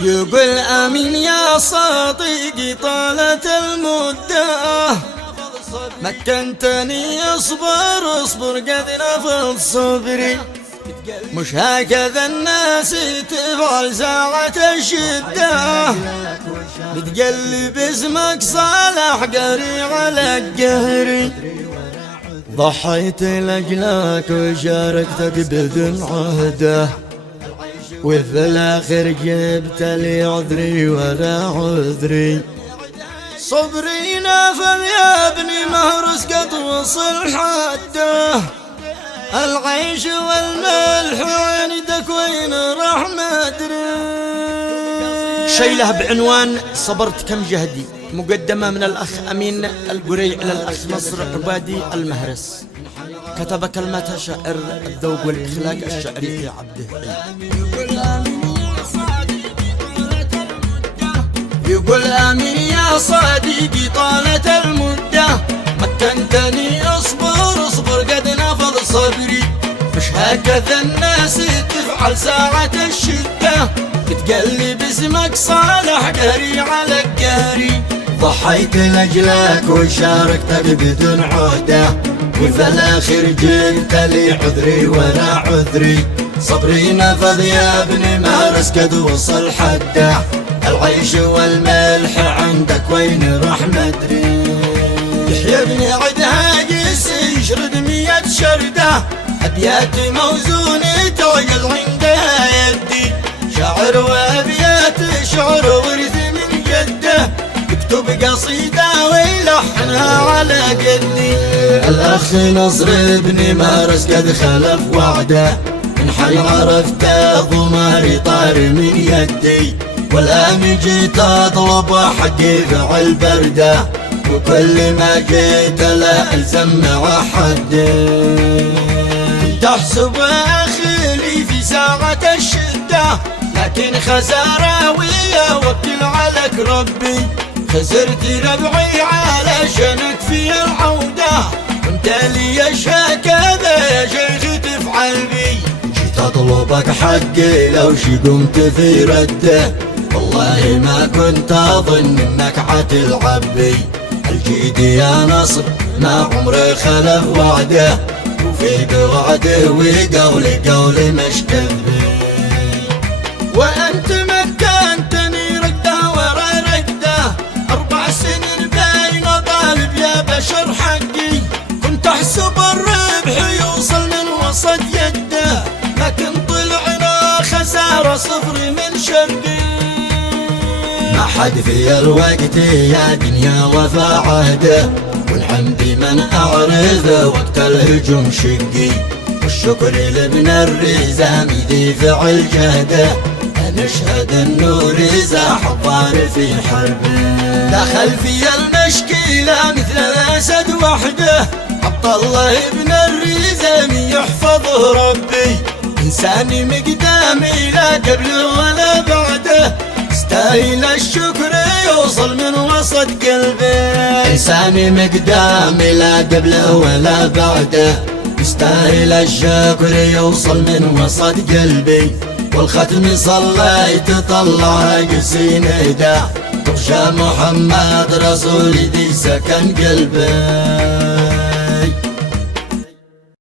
يقول آمين يا صديقي طالت المدة، مكنتني اصبر اصبر قد نفض صبري. مش هكذا الناس تفعل ساعة الشدة، بتقلب اسمك صالح قري على القهري. ضحيت لأجلك وشاركتك بدون عهده، وفي الآخر جبت لي عذري ولا عذري. صبري نافذ يا ابني مهرس قد وصل حده، العيش والملح ويندك وين راح ما ادري. شيله بعنوان صبرت كم جهدي، مقدمة من الأخ أمين القري إلى الأخ نصر عبادي المهرس. كتب كلمة شاعر الذوق والإخلاق الشعري لعبده. يقول آمين يا صديقي طالت المدة، مكنتني اصبر اصبر قد نفض صبري. مش هكذا الناس تفعل ساعة الشدة، بتقلب اسمك صالح قهري على القهري. ضحيت لأجلك وشاركتك بدون عهده، وفي الآخر جبت لي عذري ولا عذري. صبري نفذ يا ابني مهرس قد وصل حده، العيش والملح عندك وين راح مدري. يحيى ابن عدها قيس يشرد 100 شردة، أبيات موزونة تعقل عندها يدي. شاعر وأبيات شعر ورث من جده، يكتب قصيدة ويلحنها على قدي. الأخ نصر ابن مهرس قد خلف وعده، من حي عرفته ضماري طار من يدي. والآن جيت أطلب حقي فعل برده، وكل ما جيت لا ألزم مع حدي. تحسب أخي لي في ساعة الشدة، لكن خسارة ويا وكل عليك ربي. خسرت ربعي علشانك في العودة، وانت لي هكذا يا شيخ تفعل بي. جيت أطلبك حقي لو شي قمت في رده، والله ما كنت أظن انك عتلعب بي. الجيد يا نصر ما عمره خلف وعده، وفي بوعده وقولي قولي مش كذبي. وانت مكنتني رقده ورا رقده، 4 سنين بين طالب يا بشر حقي. كنت احسب الربح يوصل من وسط يده، لكن طلعنا خسارة صفر من شرقي. ما حد في الوقت يا دنيا وفى عهده، والحمد من أعرفه وقت الهجوم شقي. والشكر لابن الرزام ذي فعل جهده، نشهد انه رزا حضار في حربه. دخل في المشكلة مثل الأسد وحده، عبد الله ابن الرزام يحفظه ربي. إنساني مقدامي لا قبله ولا بعده، يستاهل الشكر يوصل من وسط قلبي. إنساني مقدامي لا قبله ولا بعده، يستاهل الشكر يوصل من وسط قلبي. والختم صليت طلع قسي ندا، تخشى محمد رسول ذي سكن قلبي.